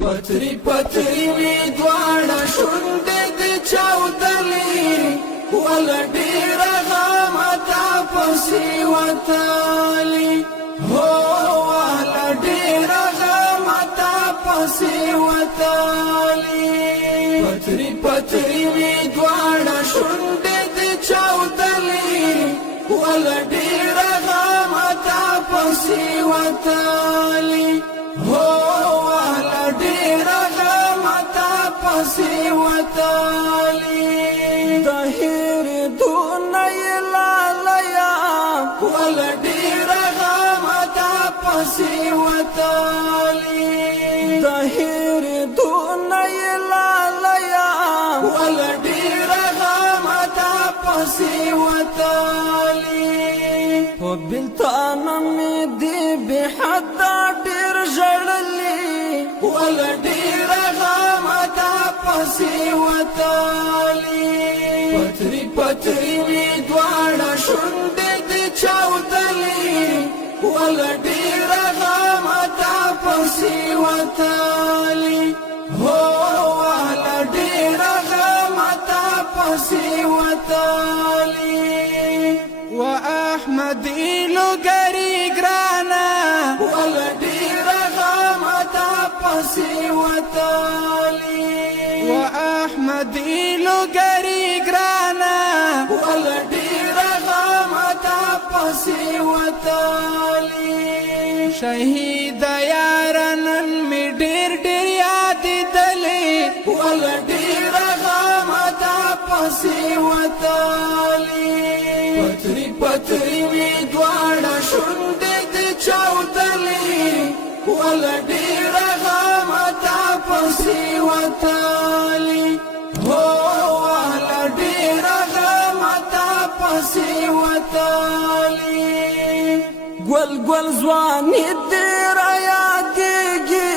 پتری پتری می دواړه شونډې دې چاودلې وله ډېره غمه تا پسې وتلې هو وله ډېره غمه تا پسې وتلې پتری پتری می دواړه شونډې دې چاودلې وله ډېره غمه تا پسې وتلې هو وتالي ظاهر دون لاليا ولا دير غامتا پسي وتالي ظاهر دون لاليا ولا دير غامتا پسي وتالي وبلتان مي دي بحد دير جړلي ولا دير غامتا پسې وتالي پتری پتری می دواړه شونډې دې چاودلې وله ډېره غمه تا پسې وتالي هو وله ډېره غمه تا پسې وتالي واحمد لوګري ګرانه وله ډېره غمه تا پسې وتالي واحمد لوګري ګرانا ولا ډېر غمه تا پسې وتالي شهید یاران می ډېر ډېر یاد دلې ولا ډېر غمه تا پسې وتالي پتری پتری می دواړه شونډې دې چاودلې ولا ډېر غمه تا پسې وتالي گل گل زوانی دیر یادیگی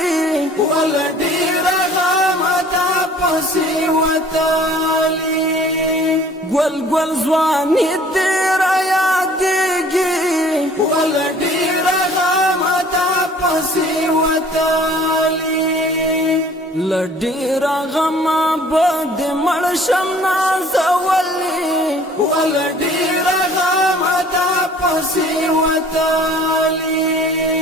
ولا دیر غامتا پسی وتالی گل گل زوانی دیر یادیگی ولا دیر غامتا پسی وتالی لډیر غما بد مړشم نازولی ولا ډیر غما تا پسې وتالي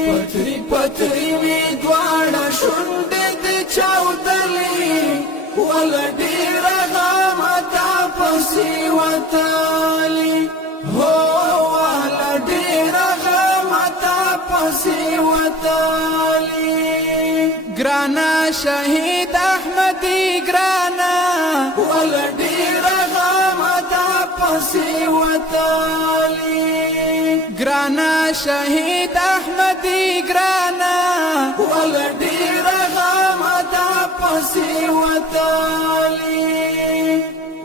پتری پتری می دواړه شونډې دې چاودلې ولا ډیر غما تا پسې وتالي هو ولا ډیر غما تا پسې وتالي ګرانا شهید احمدی ګرانا ولا ډېر غمه تا پسې وتالي ګرانا شهید احمدی ګرانا ولا ډېر غمه تا پسې وتالي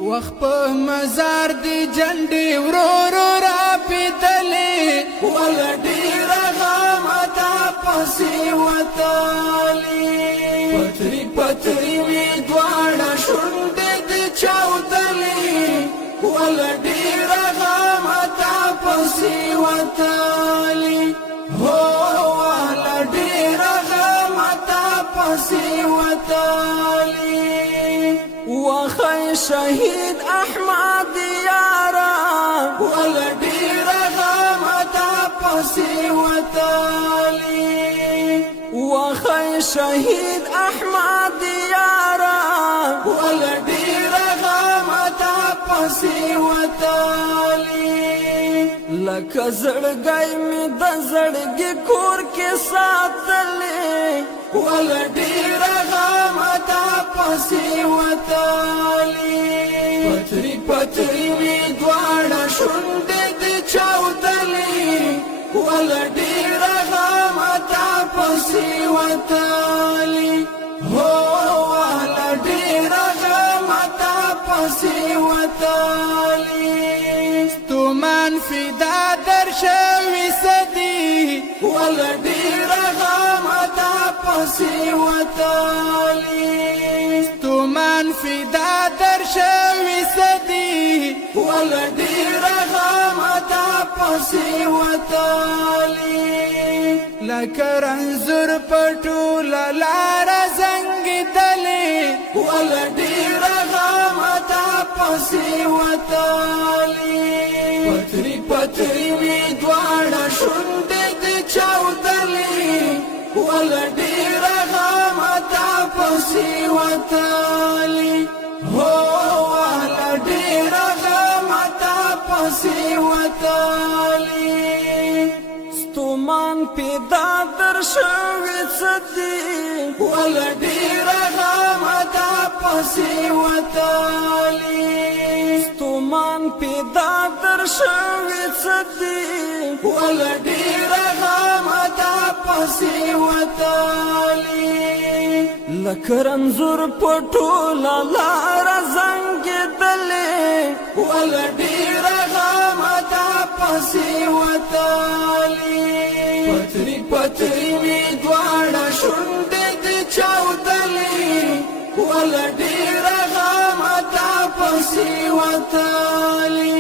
وخت په مزار دی جنډې ورو را پیدلې ولا ډېر غمه تا پسې وتالي پتری پتری می دواړه شونډې دې چاودلې ولا ډېر غمه تا پسې وتالي هو ولا ډېر غمه تا پسې وتالي وخی شهید احمد یارا ولا ډېر غمه تا پسې وتالي وخی شهید احمد یارا ولا ډېر غمه تا پسې وتالي لکه زړګی مې د زړګي کور کې ساتلې ولا ډېر غمه تا پسې وتالي پتری پتری می دواړه شونډې دې چاودلې ولا ډېر غمه تا پسې وتالي هو ولا ډېر غمه تا پسې وتالي ستومان فدا در شوي سدي ولا ډېر غمه تا پسې وتالي ستومان فدا در شوي سدي ولا ډېر غمه تا پسې وتالي لکه رنځور په ټوله لاره زنګ ولا ډیر غمتا پسې وتالی پتری پتری می دواړه شونډې دې چاودلې ولا ډیر غمتا پسې وتالی هو ولا ډیر غمتا پسې وتالی ستومان پیدا در شوی صدی ولا ډیر غمتا پسې وتالی ستومان پیدا در شوی صدی ولا ډیر غمتا پسې وتالی لکرنزور پټولا لار زنګدلې ولا ډیر غمتا پسې وتالی پتری پتری می دواړه شونډې دې چاودلې ولا ډیر غمتا پسې وتالی